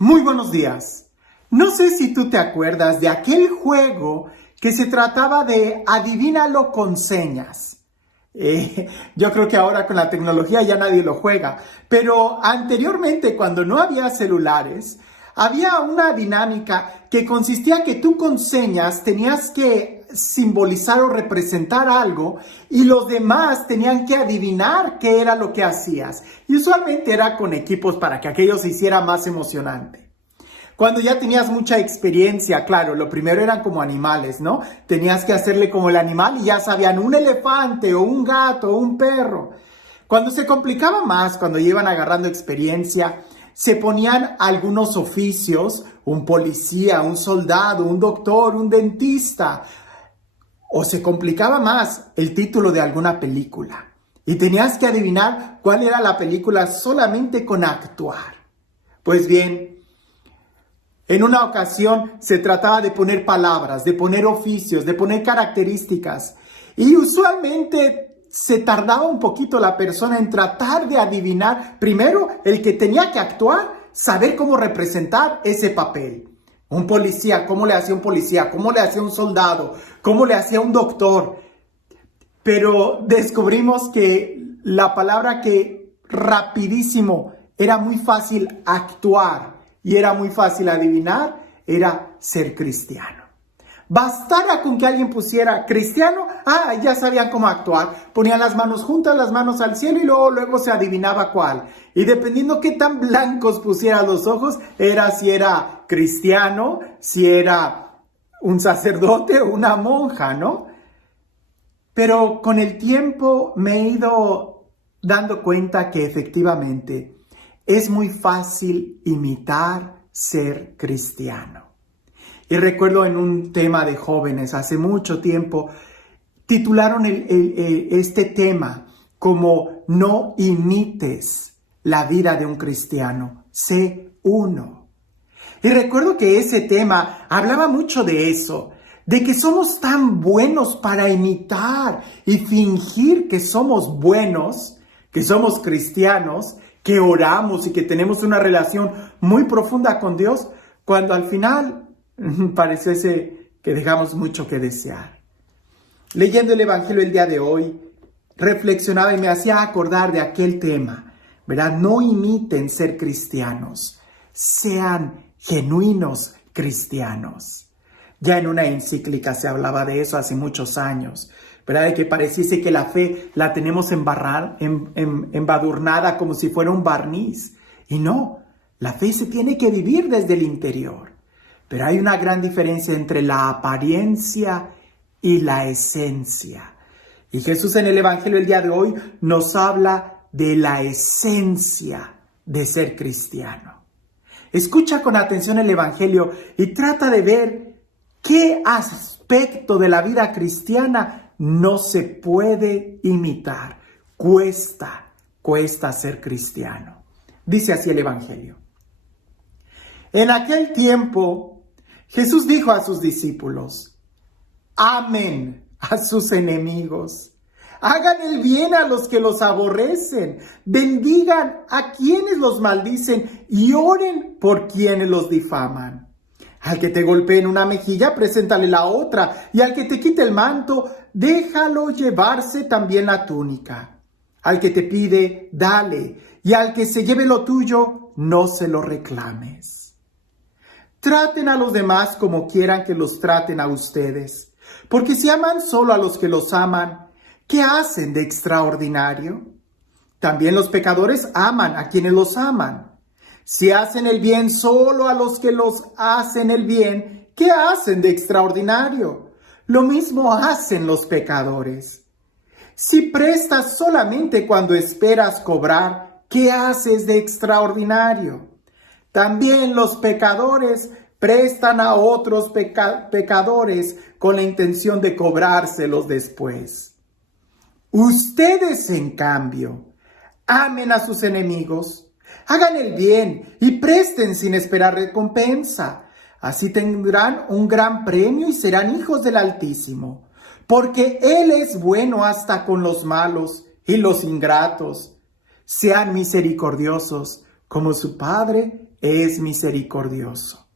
Muy buenos días. No sé si tú te acuerdas de aquel juego que se trataba de adivínalo con señas. Yo creo que ahora con la tecnología ya nadie lo juega, pero anteriormente cuando no había celulares, había una dinámica que consistía que tú con señas tenías que simbolizar o representar algo y los demás tenían que adivinar qué era lo que hacías. Y usualmente era con equipos para que aquello se hiciera más emocionante. Cuando ya tenías mucha experiencia, claro, lo primero eran como animales, ¿no? Tenías que hacerle como el animal y ya sabían un elefante o un gato o un perro. Cuando se complicaba más, cuando iban agarrando experiencia, se ponían algunos oficios, un policía, un soldado, un doctor, un dentista, o se complicaba más el título de alguna película. Y tenías que adivinar cuál era la película solamente con actuar. Pues bien, en una ocasión se trataba de poner palabras, de poner oficios, de poner características. Y usualmente se tardaba un poquito la persona en tratar de adivinar, primero, el que tenía que actuar, saber cómo representar ese papel. Un policía, ¿cómo le hacía un policía? ¿Cómo le hacía un soldado? ¿Cómo le hacía un doctor? Pero descubrimos que la palabra que rapidísimo era muy fácil actuar y era muy fácil adivinar, era ser cristiano. Bastara con que alguien pusiera cristiano, ya sabían cómo actuar. Ponían las manos juntas, las manos al cielo y luego se adivinaba cuál. Y dependiendo qué tan blancos pusiera los ojos, era si era cristiano, si era un sacerdote o una monja, ¿no? Pero con el tiempo me he ido dando cuenta que efectivamente es muy fácil imitar ser cristiano. Y recuerdo en un tema de jóvenes hace mucho tiempo, titularon este tema como no imites la vida de un cristiano, sé uno. Y recuerdo que ese tema hablaba mucho de eso, de que somos tan buenos para imitar y fingir que somos buenos, que somos cristianos, que oramos y que tenemos una relación muy profunda con Dios, cuando al final pareciese que dejamos mucho que desear. Leyendo el Evangelio el día de hoy, reflexionaba y me hacía acordar de aquel tema, ¿verdad? No imiten ser cristianos, sean genuinos cristianos. Ya en una encíclica se hablaba de eso hace muchos años, ¿verdad? De que pareciese que la fe la tenemos embadurnada como si fuera un barniz. Y no, la fe se tiene que vivir desde el interior. Pero hay una gran diferencia entre la apariencia y la esencia. Y Jesús en el Evangelio el día de hoy nos habla de la esencia de ser cristiano. Escucha con atención el Evangelio y trata de ver qué aspecto de la vida cristiana no se puede imitar. Cuesta ser cristiano. Dice así el Evangelio. En aquel tiempo, Jesús dijo a sus discípulos, amen a sus enemigos, hagan el bien a los que los aborrecen, bendigan a quienes los maldicen y oren por quienes los difaman. Al que te golpee en una mejilla, preséntale la otra, y al que te quite el manto, déjalo llevarse también la túnica. Al que te pide, dale, y al que se lleve lo tuyo, no se lo reclames. Traten a los demás como quieran que los traten a ustedes, porque si aman solo a los que los aman, ¿qué hacen de extraordinario? También los pecadores aman a quienes los aman. Si hacen el bien solo a los que los hacen el bien, ¿qué hacen de extraordinario? Lo mismo hacen los pecadores. Si prestas solamente cuando esperas cobrar, ¿qué haces de extraordinario? También los pecadores prestan a otros pecadores con la intención de cobrárselos después. Ustedes, en cambio, amen a sus enemigos, hagan el bien y presten sin esperar recompensa. Así tendrán un gran premio y serán hijos del Altísimo, porque Él es bueno hasta con los malos y los ingratos. Sean misericordiosos, como su Padre es misericordioso.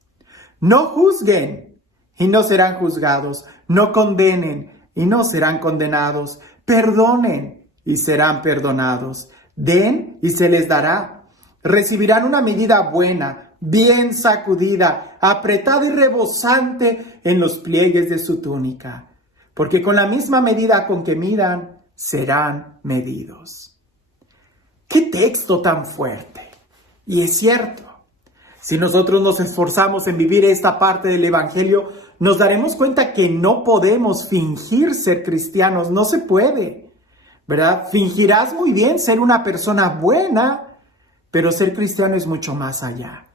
No juzguen y no serán juzgados. No condenen y no serán condenados. Perdonen y serán perdonados. Den y se les dará. Recibirán una medida buena, bien sacudida, apretada y rebosante en los pliegues de su túnica. Porque con la misma medida con que midan, serán medidos. ¡Qué texto tan fuerte! Y es cierto. Si nosotros nos esforzamos en vivir esta parte del Evangelio, nos daremos cuenta que no podemos fingir ser cristianos. No se puede, ¿verdad? Fingirás muy bien ser una persona buena, pero ser cristiano es mucho más allá.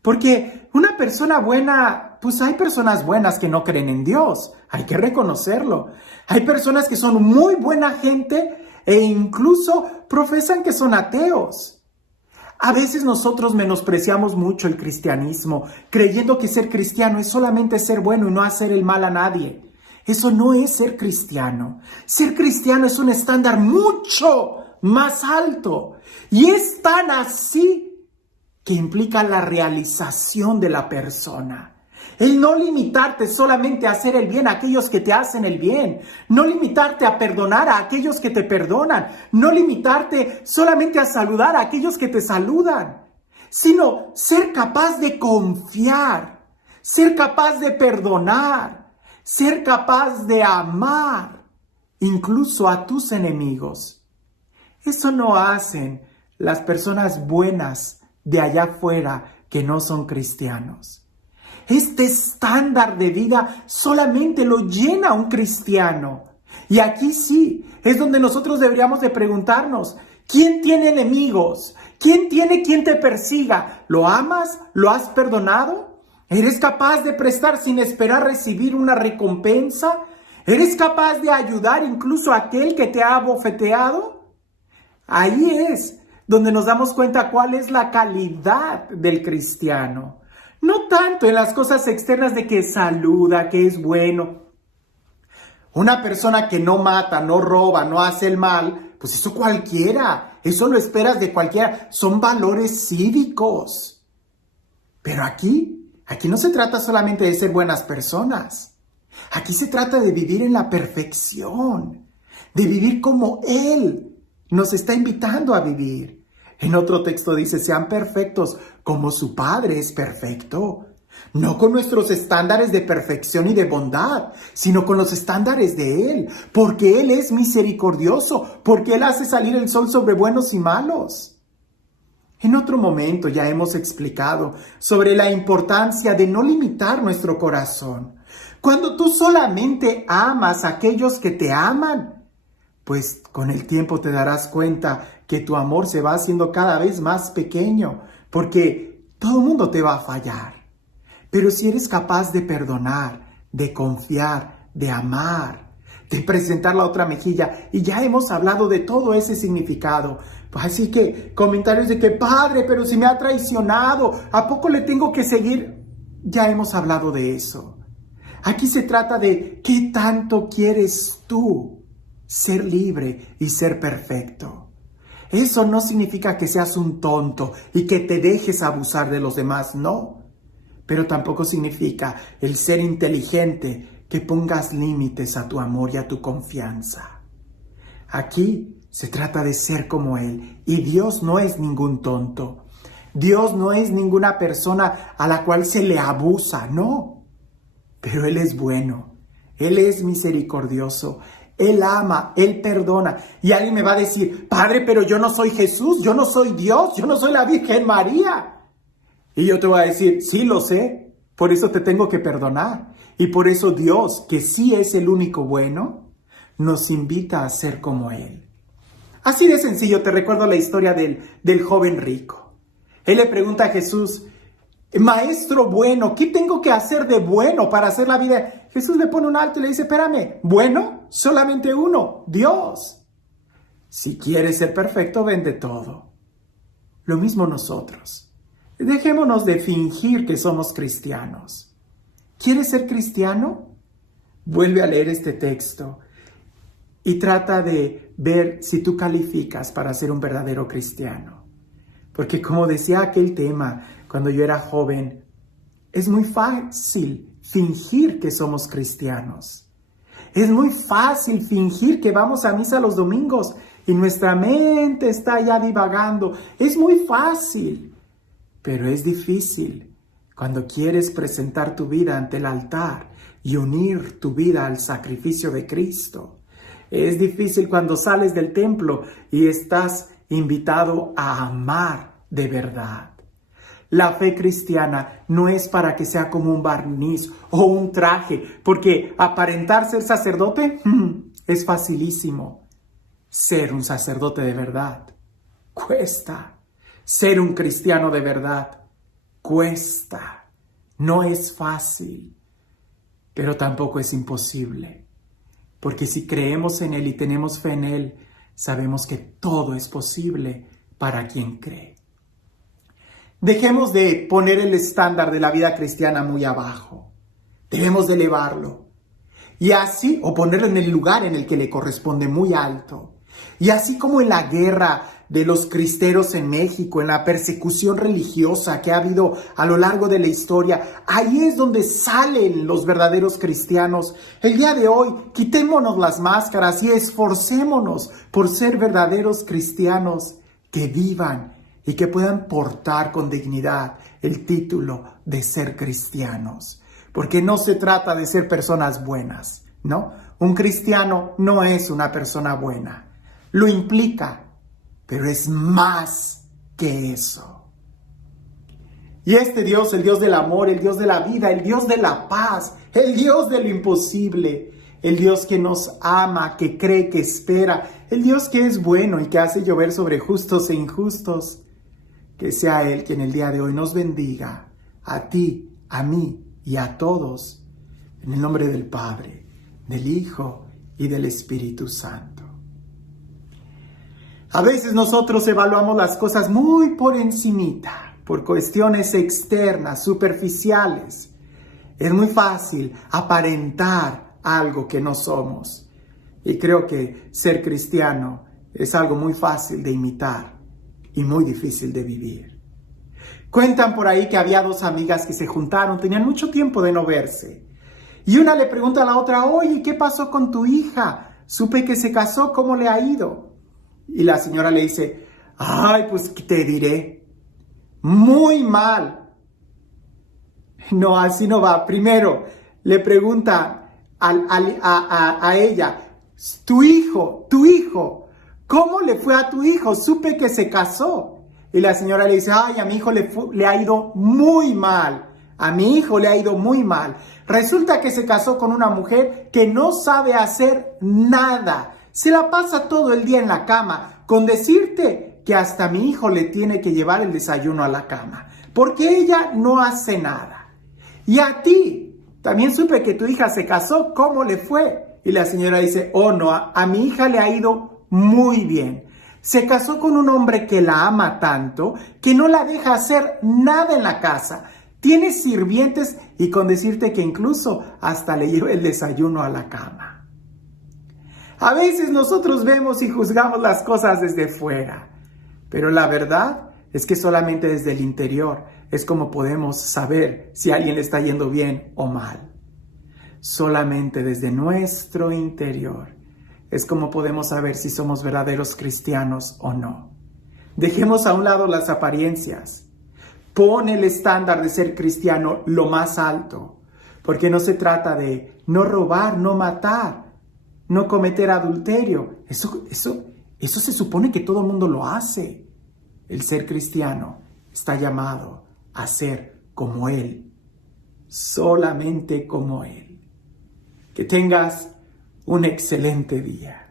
Porque una persona buena, pues hay personas buenas que no creen en Dios. Hay que reconocerlo. Hay personas que son muy buena gente e incluso profesan que son ateos. A veces nosotros menospreciamos mucho el cristianismo, creyendo que ser cristiano es solamente ser bueno y no hacer el mal a nadie. Eso no es ser cristiano. Ser cristiano es un estándar mucho más alto. Y es tan así que implica la realización de la persona. El no limitarte solamente a hacer el bien a aquellos que te hacen el bien. No limitarte a perdonar a aquellos que te perdonan. No limitarte solamente a saludar a aquellos que te saludan. Sino ser capaz de confiar. Ser capaz de perdonar. Ser capaz de amar. Incluso a tus enemigos. Eso no hacen las personas buenas de allá afuera que no son cristianos. Este estándar de vida solamente lo llena un cristiano. Y aquí sí, es donde nosotros deberíamos de preguntarnos, ¿quién tiene enemigos? ¿Quién tiene quien te persiga? ¿Lo amas? ¿Lo has perdonado? ¿Eres capaz de prestar sin esperar recibir una recompensa? ¿Eres capaz de ayudar incluso a aquel que te ha abofeteado? Ahí es donde nos damos cuenta cuál es la calidad del cristiano. No tanto en las cosas externas de que saluda, que es bueno. Una persona que no mata, no roba, no hace el mal, pues eso cualquiera, eso lo esperas de cualquiera. Son valores cívicos. Pero aquí no se trata solamente de ser buenas personas. Aquí se trata de vivir en la perfección, de vivir como Él nos está invitando a vivir. En otro texto dice, sean perfectos como su Padre es perfecto. No con nuestros estándares de perfección y de bondad, sino con los estándares de Él. Porque Él es misericordioso, porque Él hace salir el sol sobre buenos y malos. En otro momento ya hemos explicado sobre la importancia de no limitar nuestro corazón. Cuando tú solamente amas a aquellos que te aman, pues con el tiempo te darás cuenta que tu amor se va haciendo cada vez más pequeño, porque todo el mundo te va a fallar. Pero si eres capaz de perdonar, de confiar, de amar, de presentar la otra mejilla, y ya hemos hablado de todo ese significado. Así que comentarios de que, Padre, pero si me ha traicionado, ¿a poco le tengo que seguir? Ya hemos hablado de eso. Aquí se trata de qué tanto quieres tú ser libre y ser perfecto. Eso no significa que seas un tonto y que te dejes abusar de los demás, no. Pero tampoco significa el ser inteligente, que pongas límites a tu amor y a tu confianza. Aquí se trata de ser como Él, y Dios no es ningún tonto. Dios no es ninguna persona a la cual se le abusa, no. Pero Él es bueno, Él es misericordioso, Él ama, Él perdona. Y alguien me va a decir, Padre, pero yo no soy Jesús, yo no soy Dios, yo no soy la Virgen María. Y yo te voy a decir, sí lo sé, por eso te tengo que perdonar. Y por eso Dios, que sí es el único bueno, nos invita a ser como Él. Así de sencillo, te recuerdo la historia del joven rico. Él le pregunta a Jesús, Maestro bueno, ¿qué tengo que hacer de bueno para hacer la vida? Jesús le pone un alto y le dice, espérame, bueno, solamente uno, Dios. Si quieres ser perfecto, vende todo. Lo mismo nosotros. Dejémonos de fingir que somos cristianos. ¿Quieres ser cristiano? Vuelve a leer este texto y trata de ver si tú calificas para ser un verdadero cristiano. Porque como decía aquel tema, cuando yo era joven, es muy fácil fingir que somos cristianos. Es muy fácil fingir que vamos a misa los domingos y nuestra mente está ya divagando. Es muy fácil, pero es difícil cuando quieres presentar tu vida ante el altar y unir tu vida al sacrificio de Cristo. Es difícil cuando sales del templo y estás invitado a amar de verdad. La fe cristiana no es para que sea como un barniz o un traje, porque aparentar ser sacerdote es facilísimo. Ser un sacerdote de verdad cuesta. Ser un cristiano de verdad cuesta. No es fácil, pero tampoco es imposible. Porque si creemos en Él y tenemos fe en Él, sabemos que todo es posible para quien cree. Dejemos de poner el estándar de la vida cristiana muy abajo. Debemos de elevarlo. Y así, o ponerlo en el lugar en el que le corresponde muy alto. Y así como en la guerra de los cristeros en México, en la persecución religiosa que ha habido a lo largo de la historia, ahí es donde salen los verdaderos cristianos. El día de hoy, quitémonos las máscaras y esforcémonos por ser verdaderos cristianos que vivan y que puedan portar con dignidad el título de ser cristianos. Porque no se trata de ser personas buenas, ¿no? Un cristiano no es una persona buena. Lo implica, pero es más que eso. Y este Dios, el Dios del amor, el Dios de la vida, el Dios de la paz, el Dios de lo imposible, el Dios que nos ama, que cree, que espera, el Dios que es bueno y que hace llover sobre justos e injustos, que sea Él quien el día de hoy nos bendiga, a ti, a mí y a todos, en el nombre del Padre, del Hijo y del Espíritu Santo. A veces nosotros evaluamos las cosas muy por encimita, por cuestiones externas, superficiales. Es muy fácil aparentar algo que no somos. Y creo que ser cristiano es algo muy fácil de imitar y muy difícil de vivir. Cuentan por ahí que había dos amigas que se juntaron, tenían mucho tiempo de no verse. Y una le pregunta a la otra, oye, ¿qué pasó con tu hija? Supe que se casó, ¿cómo le ha ido? Y la señora le dice, ay, pues ¿qué te diré? Muy mal. No, así no va. Primero le pregunta a ella, tu hijo, ¿cómo le fue a tu hijo? Supe que se casó. Y la señora le dice, ay, a mi hijo le ha ido muy mal. A mi hijo le ha ido muy mal. Resulta que se casó con una mujer que no sabe hacer nada. Se la pasa todo el día en la cama, con decirte que hasta mi hijo le tiene que llevar el desayuno a la cama, porque ella no hace nada. Y a ti, también supe que tu hija se casó, ¿cómo le fue? Y la señora dice, oh no, a mi hija le ha ido muy bien. Se casó con un hombre que la ama tanto, que no la deja hacer nada en la casa. Tiene sirvientes y con decirte que incluso hasta le lleva el desayuno a la cama. A veces nosotros vemos y juzgamos las cosas desde fuera, pero la verdad es que solamente desde el interior es como podemos saber si a alguien le está yendo bien o mal. Solamente desde nuestro interior es como podemos saber si somos verdaderos cristianos o no. Dejemos a un lado las apariencias. Pon el estándar de ser cristiano lo más alto, porque no se trata de no robar, no matar, no cometer adulterio. Eso se supone que todo el mundo lo hace. El ser cristiano está llamado a ser como Él, solamente como Él. Que tengas un excelente día.